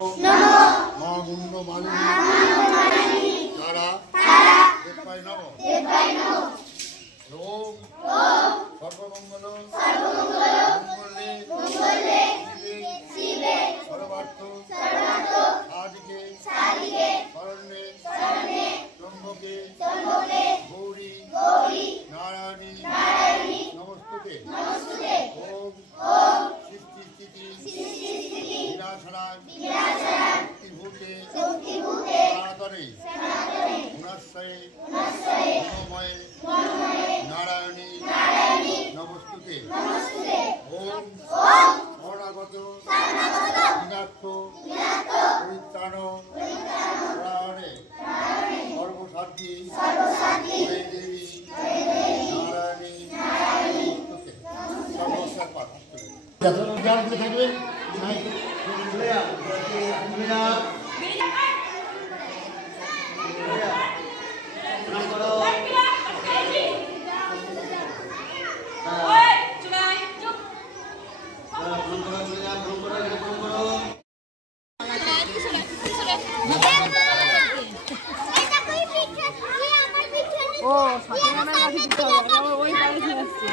মা গুণ্ড মালিনী তারা দেবায় নমঃ ওম সর্বমঙ্গল মঙ্গলে শিবে সর্বার্থ সাধিকে শরণ্যে ত্রম্বকে গৌরী নারায়ণী নমস্তুতে ওম সৃষ্টি স্থিতি বিনাশনায় শক্তিভূতে সনাতনে গুণাশ্রয়ে গুণময়ে নারায়ণী নমস্তুতে ওম শরণাগত বিনাক্ষ পরিত্রাণ পরায়ণে সর্বসাধ্যি দেবী নারায়ণী নমস্তুতে সর্বস্যার পাঠ থাকবে ও সাথে ওই পারে আসছে